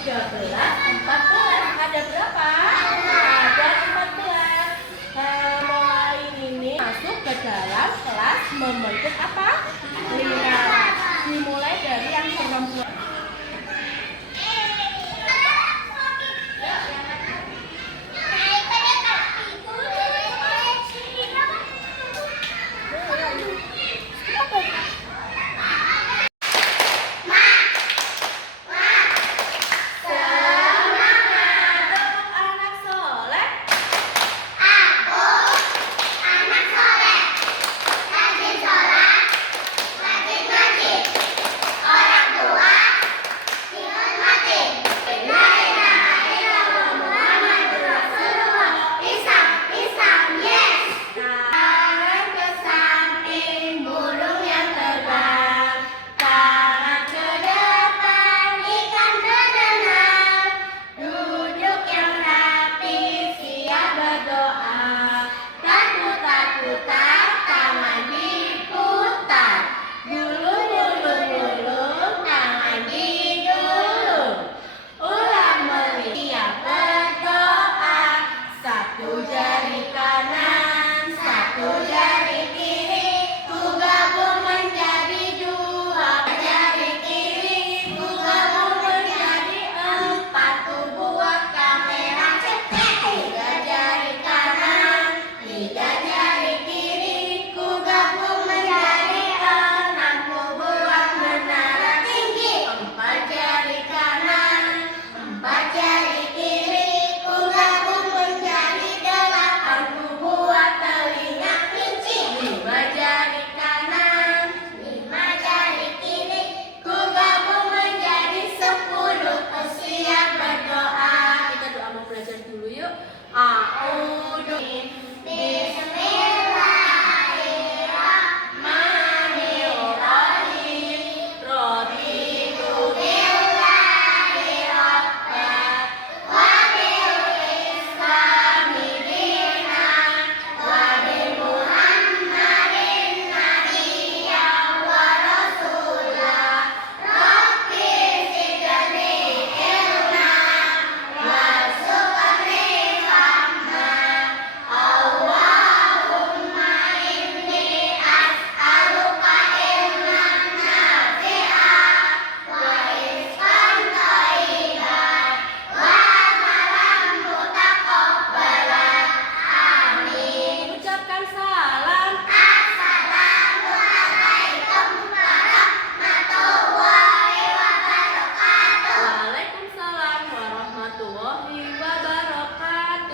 13, 14. Ada berapa? Ada 14. Mulai ini masuk ke dalam kelas membentuk apa? Lingkaran. Dimulai dari yang perempuan.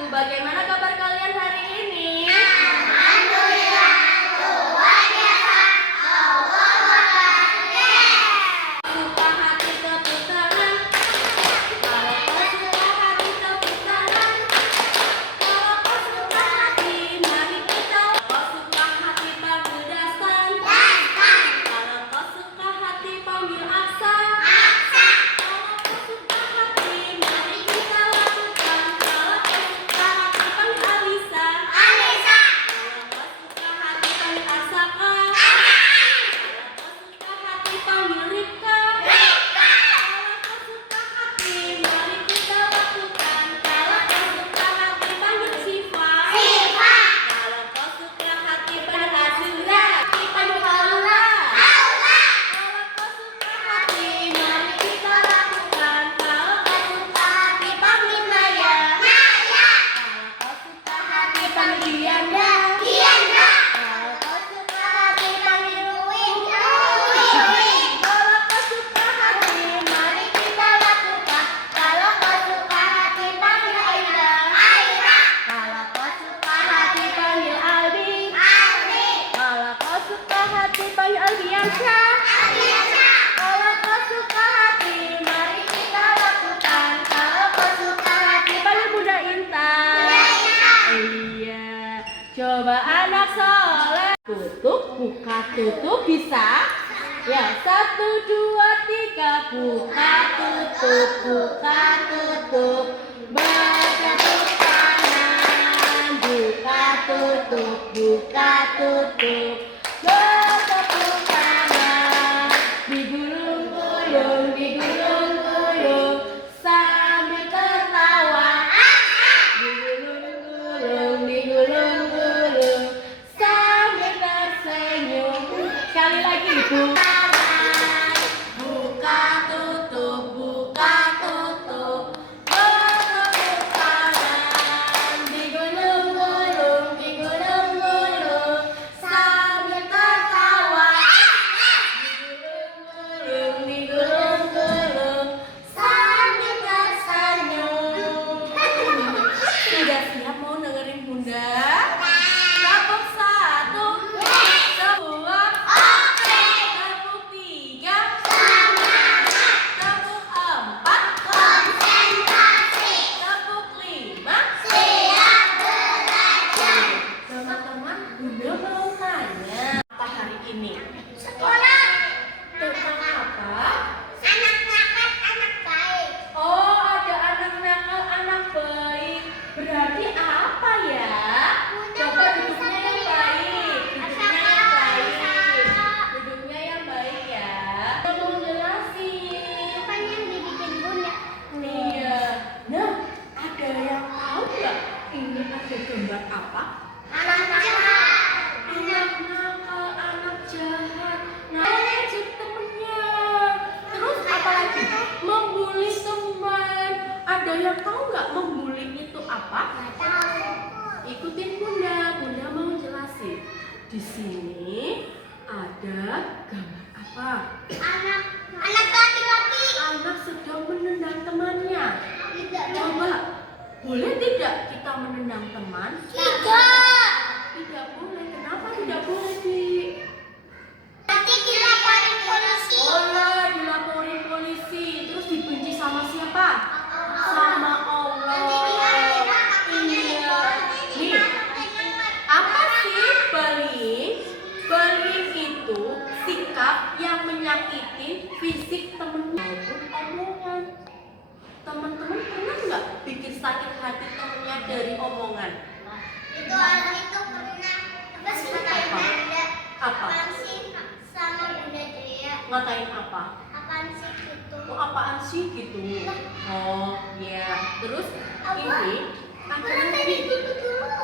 Bagaimana kabar kalian hari ini? Alhamdulillah, luar biasa. Suka hati tepuk tangan. Kalau kau suka hati tepuk tangan. Kalau kau suka hati, mari kita. Kalau suka hati panggil dasar. Kalau kau suka hati panggil aksa. Kalau kau suka hati, mari kita lakukan. Kalau kau suka hati panggil Alisa. Kalau kau suka hati panggil Asaka. Kalau kau suka hati panggil Rika. Kalau kau suka hati, mari kita lakukan. Kalau kau suka hati panggil Siva. Kalau kau suka hati panggil Azura. Hati panggil Paula. Kalau kau suka hati, mari kita lakukan. Kalau kau suka hati panggil Naya. Kalau kau suka hati panggil Diana. Kalau kau suka hati panggil Uwin. Kalau kau suka hati, mari kita lakukan. Kalau kau suka hati panggil Aida. Kalau kau suka hati panggil Aldi. Kalau kau suka hati panggil Aldiansa. Kalau kau suka hati, mari kita lakukan. Kalau kau suka hati panggil Bunda Intan. Iya. Coba anak soleh. Tutup, buka, tutup bisa? Ya, 1, 2, 3. Buka, tutup, buka, tutup. Bertepuk tangan. Buka, tutup, buka, tutup. Bertepuk tangan. Digulung-gulung, digulung-gulung. yang tahu nggak membuli itu apa? Ikutin Bunda, Bunda mau jelasin. Di sini ada gambar apa? Anak laki-laki. Anak sedang menendang temannya. Coba, boleh tidak kita menendang teman? Tidak. Tidak boleh. Kenapa tidak boleh, Di? Nanti dilaporin polisi. Oh ya, dilaporin polisi. Terus dibenci sama siapa? Sama Allah. Iya. Nih, apa sih bullying? Bullying itu sikap yang menyakiti fisik temen maupun omongan. Teman-teman pernah nggak bikin sakit hati temennya dari omongan? Itu pernah. Apa sih kayak Apa? Bunda? Apa? Apaan sih sama Bunda Jaya? Ngatain apa? Apaan sih gitu? Oh, apaan sih gitu? Oh, ya. Terus ini ada lagi.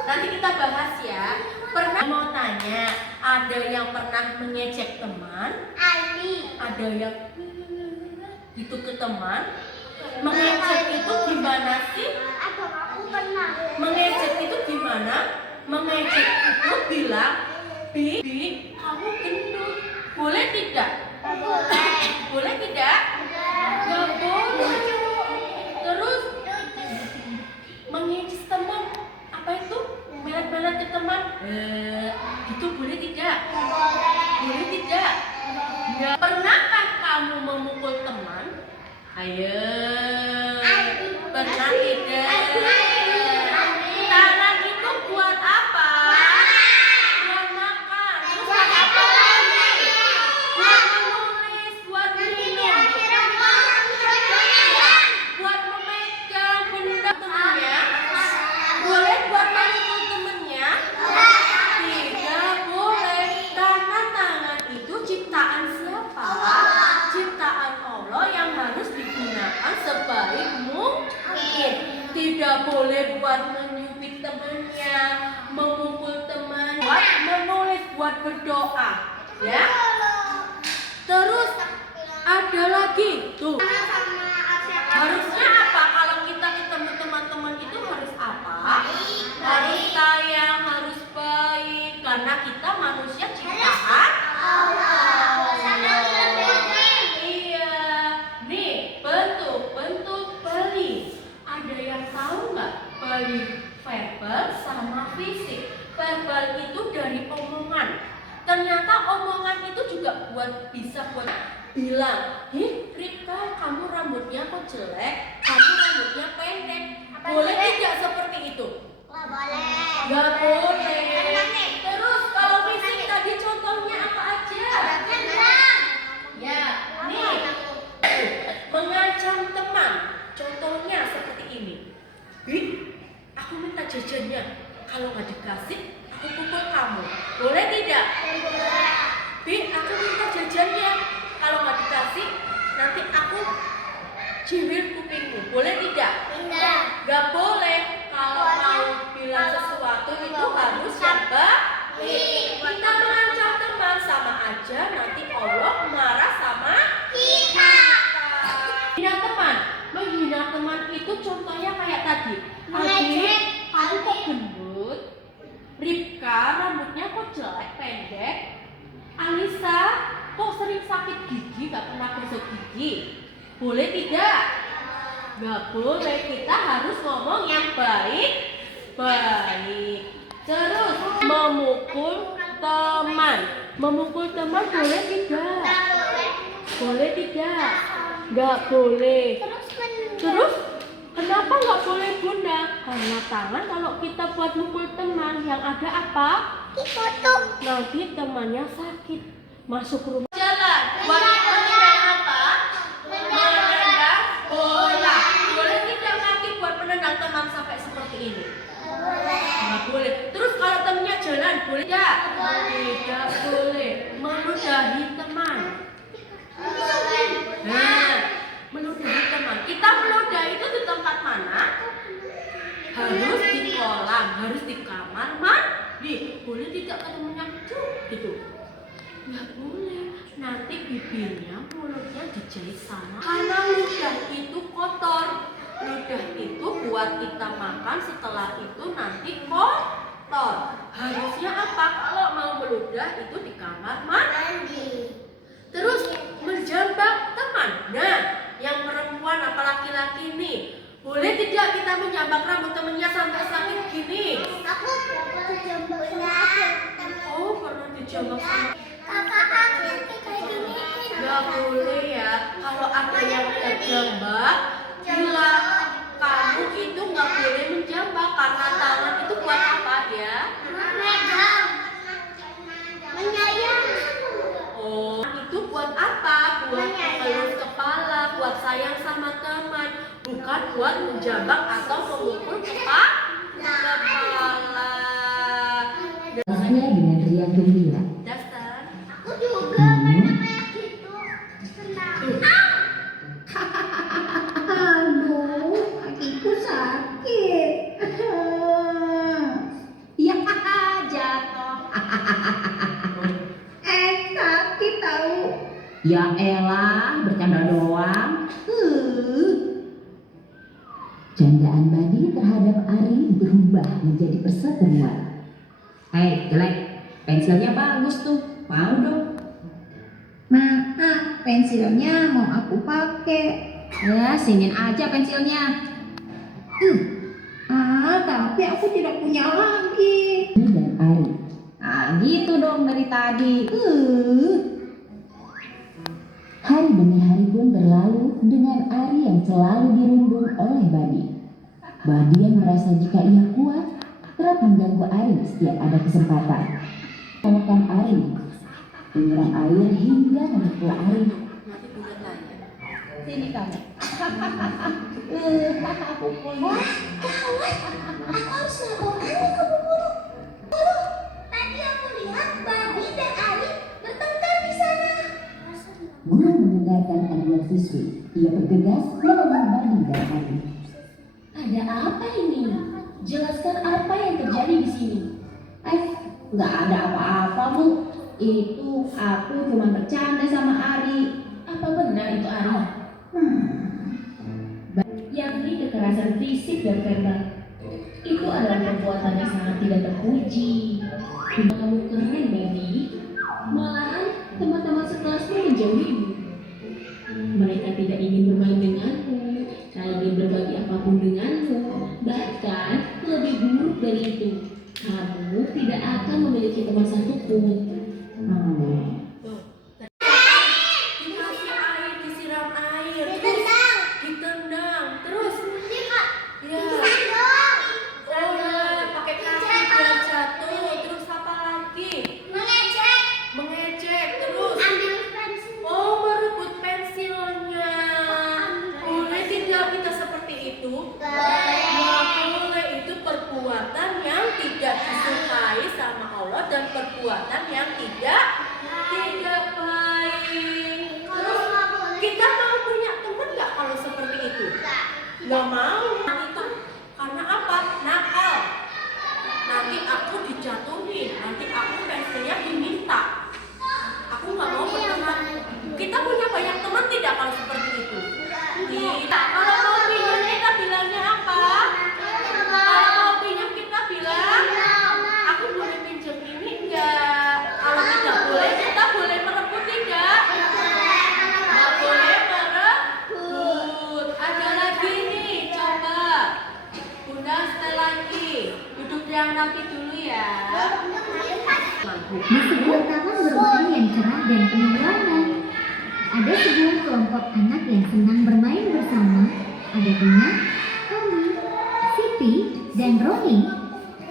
Nanti kita bahas ya. Pernah mau tanya, ada yang pernah mengejek teman? Ali. Ada yang gitu ke teman? Mengejek itu gimana sih? Atau aku pernah. Mengejek itu gimana? Mengejek itu bilang, Bi, kamu gendut. Boleh tidak? Boleh. Boleh tidak? Gak boleh. Terus mengejek teman, apa itu? Melet-melet ke teman? Gitu boleh tidak? Boleh tidak? Nggak pernahkah kamu memukul teman? Ayo. Pernah tidak? Tangan itu buat apa? Buat makan. Terus buat apa lagi? Buat menulis, buat minum, buat memegang benda temennya. Boleh buat memukul temennya? Tidak boleh. Karena tangan itu ciptaan siapa? Ciptaan Allah yang harus digunakan sebaik mungkin. Tidak boleh buat menyubit temannya, memukul teman, buat menulis, buat berdoa, ya. Terus ada lagi tuh. Harusnya apa kalau kita ketemu teman-teman itu harus apa? Harus sayang, harus baik, karena kita manusia ciptaan Iya. Nih, bentuk beli. Ada yang tahu nggak beli verbal sama fisik? Verbal itu dari omongan. Ternyata omongan itu juga bisa buat bilang, Ripka, kamu rambutnya kok jelek, kamu rambutnya pendek. Boleh tidak seperti itu? Nggak boleh. Nggak boleh. Terus kalau fisik tadi contohnya apa aja? Ya, nih mengancam teman. Contohnya seperti ini. Bi, aku minta jajannya. Kalau nggak dikasih, aku pukul kamu. Boleh tidak? Bi, aku minta jajannya. Kalau nggak dikasih, nanti aku jiwil kupingmu. Boleh tidak? Tidak. Nggak boleh. Kalau mau bilang sesuatu itu harus yang baik. Kita mengancam teman sama aja nanti Allah marah sama Kita. Menghina teman. Menghina teman itu contohnya kayak tadi. Mengejek. Adik, kamu kok gendut? Ripka, rambutnya kok jelek pendek? Alisa, kok sering sakit gigi, gak pernah gosok gigi? Boleh tidak? Gak boleh, kita harus ngomong yang baik. Terus memukul teman. Memukul teman boleh tidak? Boleh tidak? Gak boleh. Terus kenapa nggak boleh Bunda? Karena tangan kalau kita buat mukul teman yang ada apa? Ditutup. Nanti temannya sakit. Masuk rumah. Jalan. Buat menendang apa? Menendang bola. Boleh tidak nanti buat menendang teman sampai seperti ini? Nggak boleh. Terus kalau temannya jalan, boleh tidak? Tidak boleh. Meludahi teman. Nah, meludahi teman. Kita meludahi itu di tempat mana? Harus di kolam, harus di kamar mandi. Boleh tidak ketemunya gitu? Nggak boleh. Nanti bibirnya, mulutnya dijahit sama. Karena ludah itu kotor. Ludah itu buat kita makan, setelah itu nanti kotor. Harusnya apa? Kalau mau meludah itu di kamar mandi. Terus menjambak teman. Nah, yang perempuan apa laki-laki nih, boleh tidak kita menjambak rambut temennya sampai sakit gini? Aku dijambak sama teman. Oh, pernah dijambak sama Kakak aku kayak gini. Gak boleh ya. Kalau ada yang terjambak, bilang kamu itu nggak boleh menjambak karena tangan itu buat apa ya? Megang. Menyayang. Oh, itu buat apa? Buat melus kepala, buat sayang sama teman, bukan buat menjambak atau memukul kepala. Saya dengan riang gembira. Dasar. Aku juga pernah kayak gitu. Senang. Aduh, kakiku sakit. Ya, jatuh. Sakit tahu. Ya elah, bercanda doang. Candaan Badi terhadap Ari berubah menjadi perseteruan. Hei, jelek. Pensilnya bagus tuh. Mau dong. Maaf, pensilnya mau aku pakai. Ya, sinin aja pensilnya. Tapi aku tidak punya lagi. Dan Ari. Ah, gitu dong dari tadi. Hari demi hari pun berlalu dengan Ari yang selalu dirundung oleh Badi. Badi yang merasa jika ia kuat, kerap mengganggu Ari setiap ada kesempatan. Menekan Ari, menyiram air hingga memukul Ari. Nanti bulan lagi. Sini kamu. Aku pun. Aku harus laporannya ke Bu Guru. Guru, tadi aku lihat Babi dan Ari bertengkar di sana. Guru mendengarkan aduan siswi. Ia bergegas menelan Badi dan Ari. Ada apa ini? Jelaskan apa yang terjadi di sini. Nggak ada apa-apa, Bu. Itu aku cuma bercanda sama Ari. Apa benar itu Ari? Yakni kekerasan fisik dan verbal. Itu adalah perbuatan yang sangat tidak terpuji. Kamu keren, Baby. Malahan teman-teman sekelasmu menjauhimu. Mereka tidak ingin bermain denganmu, tak ingin berbagi apapun denganmu. Bahkan lebih buruk dari itu, kamu tidak akan memiliki teman satupun. Dikasih air, disiram air, terus Ditendang. ditendang, terus Sikat. ya. Ditendang. Oh ya, pakai kaki biar jatuh, terus apa lagi? Mengejek. Mengejek, terus Ambil pensil. oh merebut pensilnya. Boleh tidak kita seperti itu? Nggak boleh, itu perbuatan yang tidak disukai sama Allah dan perbuatan yang tidak baik. Kalau nggak boleh. Kita mau punya teman nggak kalau seperti itu? Nggak mau. Itu karena apa? Nakal. Nanti aku dijatuhin, nanti aku pensilnya diminta. Aku nggak mau berteman. Kita punya banyak teman tidak kalau seperti itu? Tidak. Kalau mau pinjam kita bilangnya apa? Kalau mau pinjam kita bilang, aku boleh pinjam ini enggak? Kalau tidak boleh, kita boleh merebut tidak? Nggak boleh merebut. Ada lagi nih, coba. Bunda setel lagi. Duduk yang rapi dulu ya. Di sebuah taman bermain yang cerah dan penuh warna, ada sebuah kelompok anak yang senang bermain bersama. Ada Tina, Tommy, Siti, dan Roni.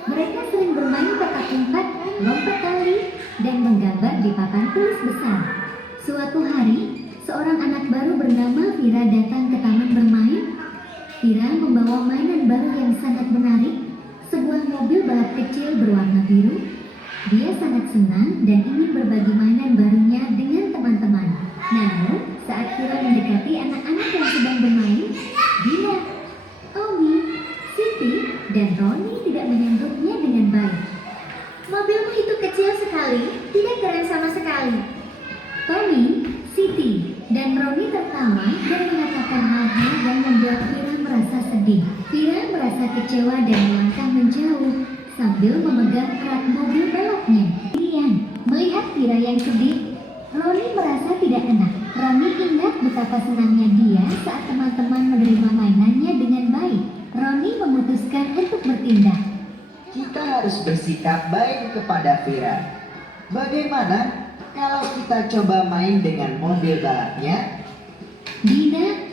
Mereka sering bermain petak umpet, lompat tali, dan menggambar di papan tulis besar. Suatu hari, seorang anak baru bernama Vira datang ke taman bermain. Vira membawa mainan baru yang sangat menarik, sebuah mobil balap kecil berwarna biru. Dia sangat senang dan ingin berbagi mainan barunya dengan teman-teman. Namun, saat Vira mendekati anak-anak yang sedang bermain, dia, Tommy, Siti, dan Roni tidak menyambutnya dengan baik. Mobilmu itu kecil sekali, tidak keren sama sekali. Tommy, Siti, dan Roni tertawa dan mengatakan hal-hal yang membuat Vira merasa kecewa dan melangkah menjauh sambil memegang rak mobil balapnya. Kemudian, melihat Vira yang sedih, Roni merasa tidak enak. Roni ingat betapa senangnya dia saat teman-teman menerima mainannya dengan baik. Roni memutuskan untuk bertindak. Kita harus bersikap baik kepada Vira. Bagaimana kalau kita coba main dengan mobil balapnya? Dina,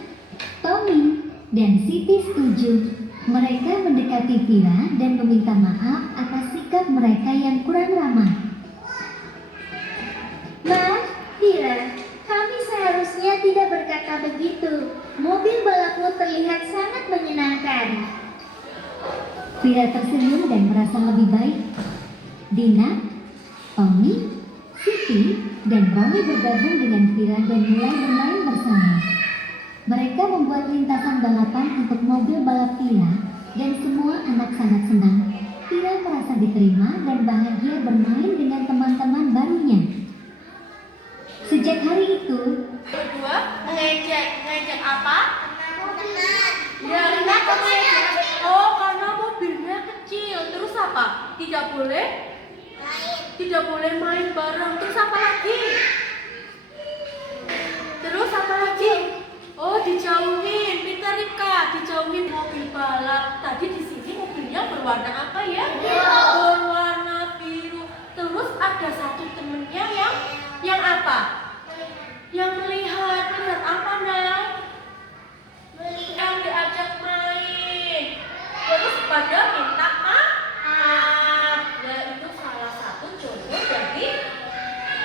Tommy, dan Siti setuju. Mereka mendekati Vira dan meminta maaf atas sikap mereka yang kurang ramah. Maaf, Vira, kami seharusnya tidak berkata begitu. Mobil balapmu terlihat sangat menyenangkan. Vira tersenyum dan merasa lebih baik. Dina, Tommy, Siti, dan Roni bergabung dengan Vira dan mulai bermain bersama. Mereka membuat lintasan balapan untuk mobil balap Vira dan semua anak sangat senang. Vira merasa diterima dan bahagia bermain dengan teman-teman barunya. Sejak hari itu, Berdua ngejek apa? Ya, kenapa ngejek? Oh, karena mobilnya kecil. Terus apa? Tidak boleh main bareng. Terus apa lagi? Oh, dijauhin. Pintar Rika, dijauhin mobil balap. Tadi di sini mobilnya berwarna apa ya? Berwarna biru. Terus ada satu temennya yang apa? Yang melihat apa, Nay? Yang diajak main. Terus pada minta maaf. Nah, itu salah satu contoh dari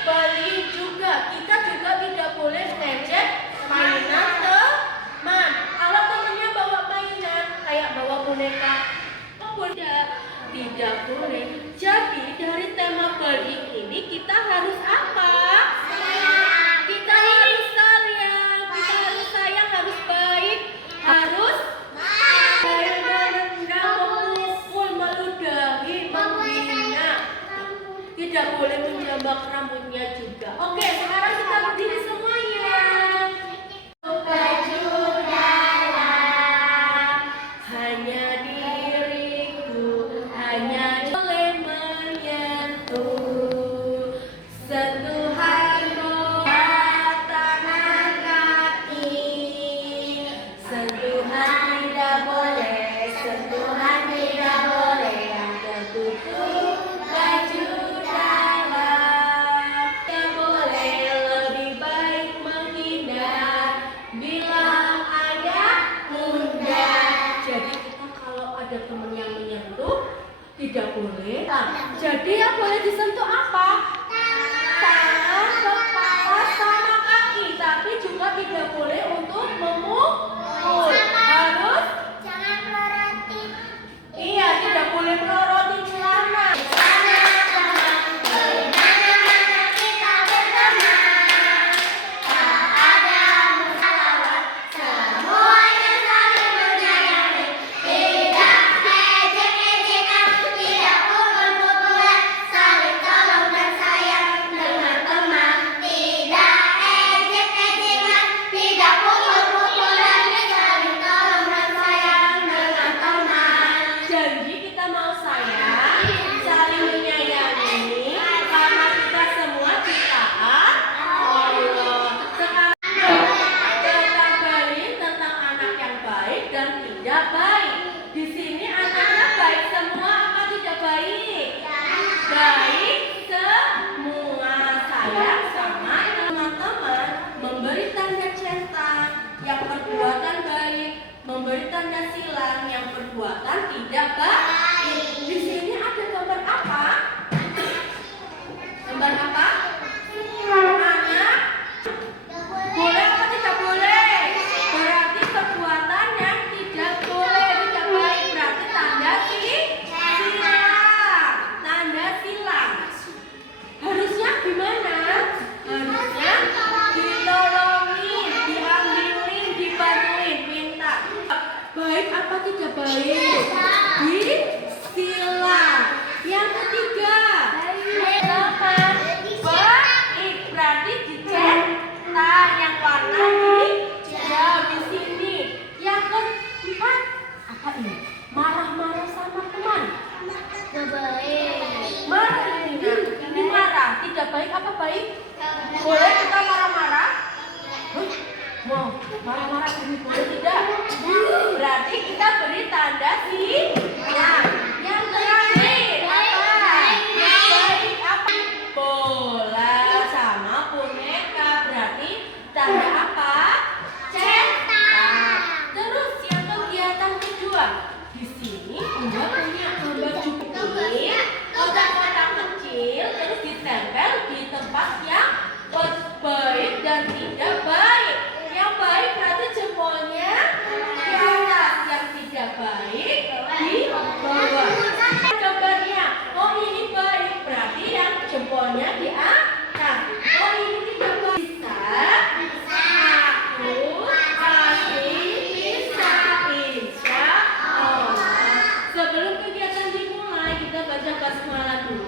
bullying juga. Kita juga tidak boleh ngejek mainan teman. Kalau temennya bawa mainan kayak bawa boneka, tidak boleh. Jadi dari tema bullying ini kita harus apa? Kita harus sayang, kita harus sayang, harus baik, harus merendam, memukul, meludahi, menghina. Tidak boleh menjambak rambutnya juga. Oke, sekarang kita berdiri semuanya. Baju dalam, hanya diriku, hanya boleh menyentuh. Sentuhan bola tangan kaki, sentuhan tidak boleh, sentuhan tidak boleh. Yang tertutup baju dalam, tidak boleh, lebih baik menghindar. Bilang ayah, bunda. Jadi kita kalau ada teman yang menyentuh tidak boleh. Jadi yang boleh disentuh apa? Tangan, kepala, sama kaki. Tapi juga tidak boleh untuk memukul. Harus Jangan meloroti. iya, tidak boleh meloroti celana. Kita berteman, tak ada musawarah, semuanya saling menyayangi. Tidak ejek-ejekan, tidak pukul-pukulan, saling tolong dan sayang dengan teman. Tidak ejek-ejekan, tidak pukul-pukulan, saling tolong dan sayang dengan teman. Janji kita mau sayang, saling menyayangi, karena kita semua ciptaan Allah. Sekarang tentang bullying, tentang anak yang baik dan tidak baik. Di sini anaknya baik semua apa tidak baik? Baik semua. Sayang sama teman-teman, memberi tanda centang yang perbuatan baik, memberi tanda silang yang perbuatan tidak baik. Di sini ada gambar apa? Gambar apa? Anak boleh apa tidak boleh? Berarti perbuatan yang tidak boleh, tidak baik. Berarti tanda silang. Tanda silang. Harusnya gimana? Harusnya ditolongin, diambilin, dibantuin, minta. Baik apa tidak baik? Disilang. Yang ketiga, apa? Baik. Berarti dicetak yang warna hijau di sini. Yang keempat, apa ini? Marah Oh, marah-marah ini boleh tidak? Berarti kita beri tanda sih. Nah, yang terakhir apa? Yang baik apa? Bola sama boneka. Berarti tanda apa? Cetak. Terus yang kegiatan kedua. Di sini Bunda punya baju putih, kotak-kotak kecil, terus ditempel di tempat yang baik dan tidak baik. Yang baik berarti jempolnya di atas, yang tidak baik di bawah. Gambarnya, oh ini baik berarti yang jempolnya di atas. Oh ini tidak baik. Bisa aku kasih bisa, insya Allah. Sebelum kegiatan dimulai kita baca basmalah dulu.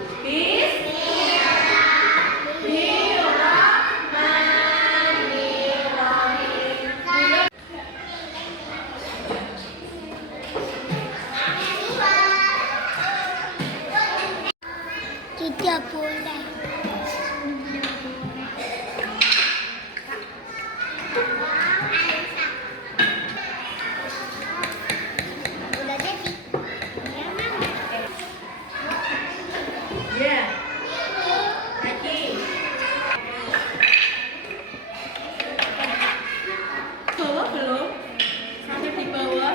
Tidak boleh. Udah jadi. Ya. Lagi. Bawah belum? Sampai di bawah.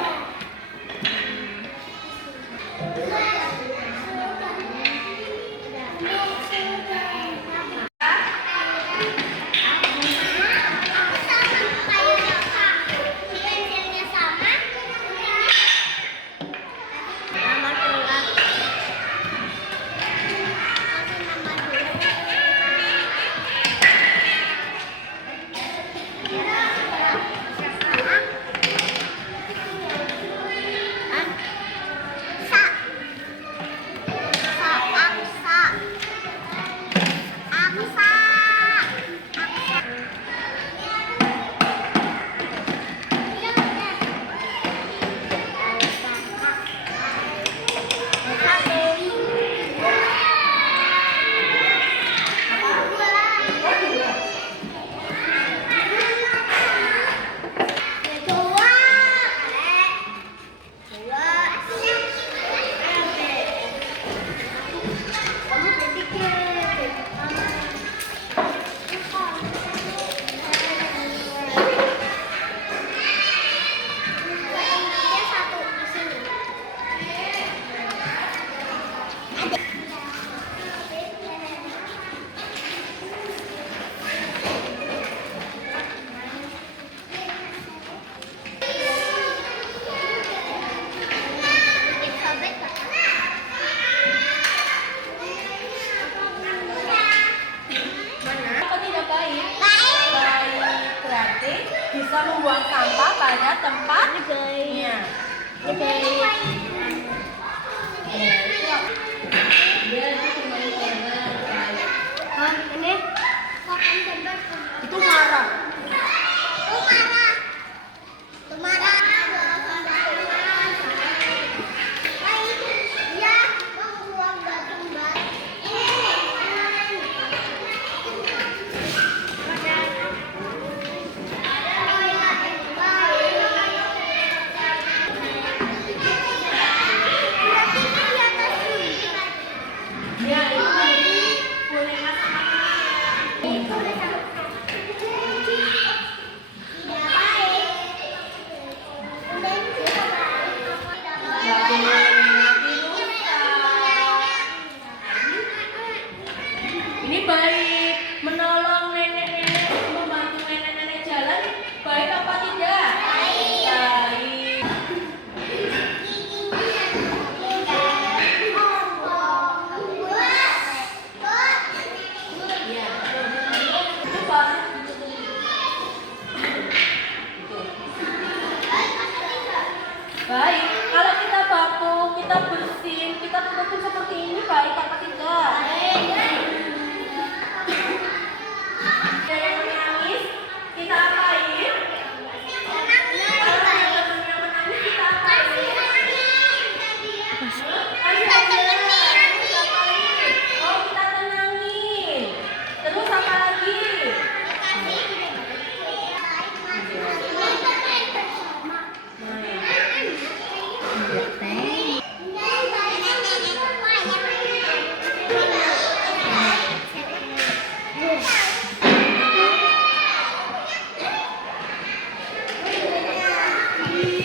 Apa tidak baik? Baik berarti bisa membuang sampah pada tempatnya. Itu marah. Ya, itu boneka sama Itu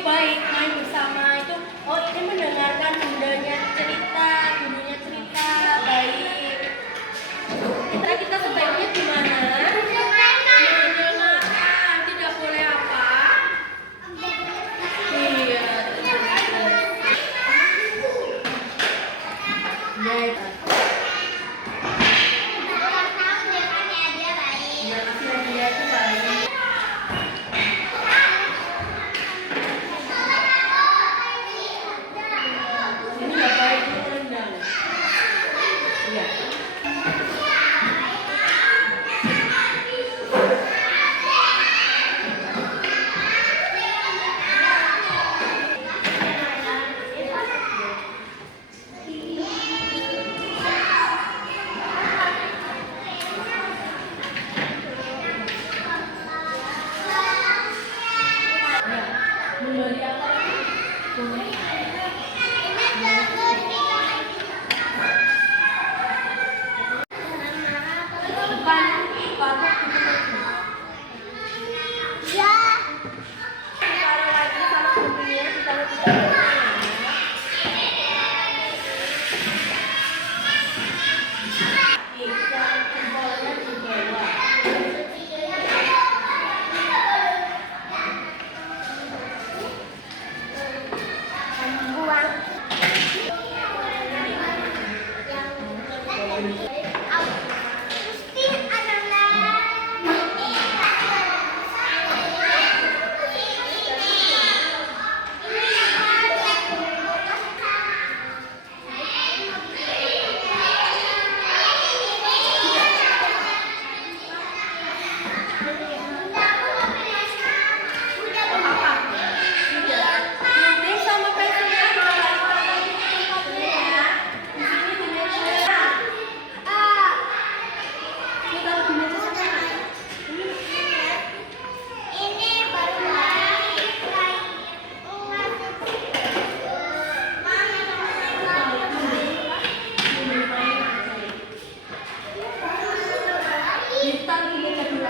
baik main bersama itu. Oh, ini mendengarkan bundanya cerita, gurunya cerita. Baik. Kita sebaiknya gimana? Mendengarkan, tidak boleh apa? Iya. Ya, dia itu baik. Ini nggak baik, ini rendang. Iya. Memberi apa ini? Bukan patok gitu. Kalau lagi sama gurunya kita lebih kita jempolnya di bawah. Nanti sama pensilnya dibalikan lagi ke tempatnya ya. Di sini di meja. Ini taruh di meja sana. Ini baru Ditaruh di meja dulu.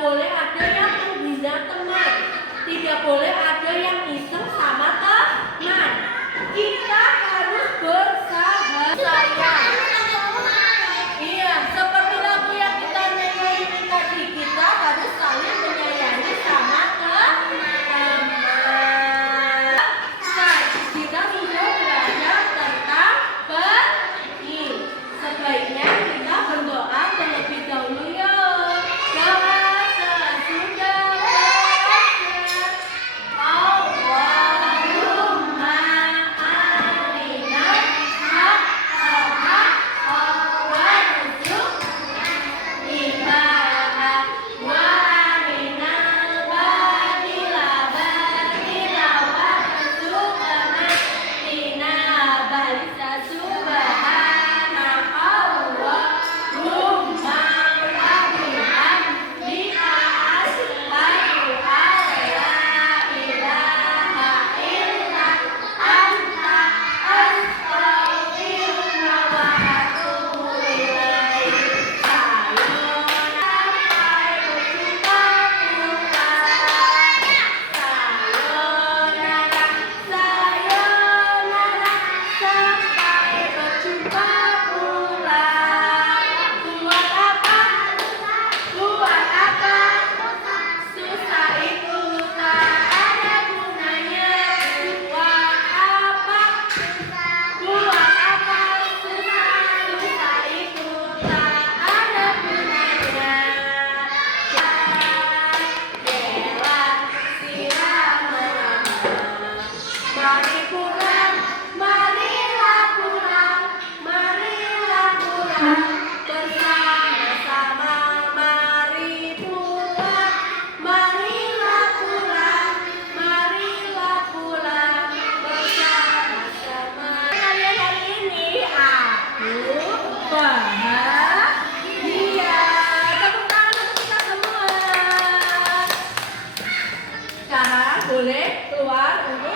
boleh ada yang menghina teman. Tidak boleh ada yang iseng sama teman. Kita harus bersahabat. Sayang. Iya, seperti lagu yang kita nyanyi tadi, kita harus saling menyayangi sama teman. Nah, kita sudah belajar tentang pergi. Sebaiknya kita berdoa terlebih dahulu yuk. Doa sesudah belajar. Allahumma arina haqqa warzuqna wa arina batila warzuqna tinabasa subhanallah Allahumma wa bihamdika asyhadu an la ilaha illa anta astaghfiruka wa atubu ilaik. Sampai berjumpa pulang. Buat apa? Buat apa? Susah itu tak ada gunanya. Buat apa? Buat apa? Susah itu tak ada gunanya. Bela siram merama. Mari pulang, marilah pulang, marilah pulang bersama-sama. Mari pulang, marilah pulang, marilah pulang bersama-sama. Kalian hari ini aku bahagia. Tepuk tangan untuk kita semua. Sekarang boleh keluar untuk